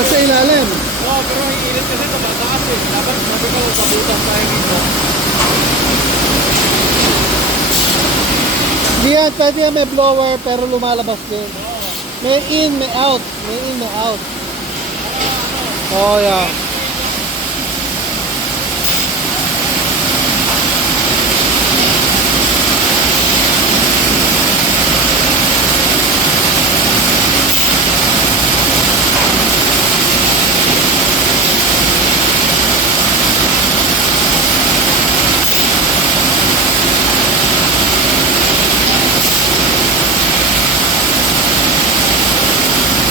Nasa ilalim. Oo, pero ang init kasi ito mataas eh. Dapat sabi ko pabutas tayo dito. Hindi yan, pwede yan may blower pero lumalabas din. May in, may out. May in, may out. Oh, yeah.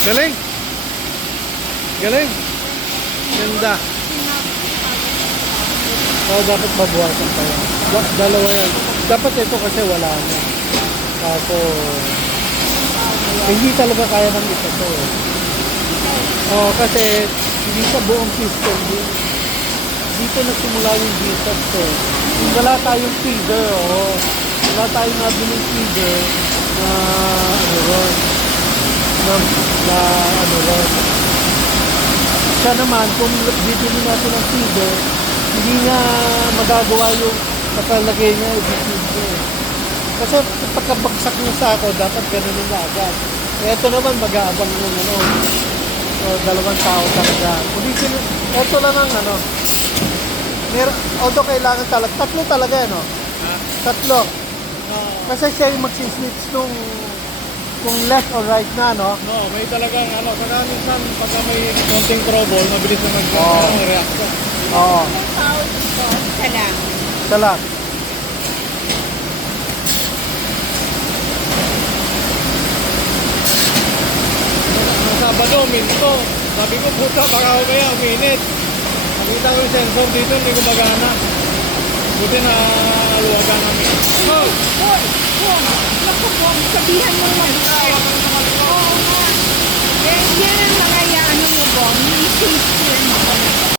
Galing. Galing. Ganda. Oh, dapat mabuhasan pa yan. Dalawa yan. Dapat ito kasi wala na. Tapos, hindi talaga kaya ng isa to eh. Oh, kasi hindi sa buong system din. Dito nagsimula yung Jesus eh. Yung wala tayong feeder, oh. Wala tayong nabiling feeder na ano ron. Na ano ron. Siya naman, kung bibili natin ng feeder, hindi niya magagawa yung nakalagay niya i-feed niya. Kasi pagkabagsak niya sa ako, dapat ganun na agad. Ito naman mag-aabang ng ano. So, dalawang tao talaga. Ito lang ang ano. Although kailangan talaga, tatlo talaga no? Tatlo. Kasi siya yung magsiswitch nung kung left or right na, no? No, may talagang ano, saka minsan pagka may konting trouble, mabilis na mag-reaction. Oo. Isa lang. Salat. Sabado, minto. Sabi ko, puta, baka umaya, uminit. Nakita ko yung sensor dito, hindi ko magana. Buti na aluwagan namin. Hoy! Hoy! Bong! Naku, Bong! Sabihan mo mag-check. Oo nga. Eh, yan ang mga ano mo, Bong. Ni-safe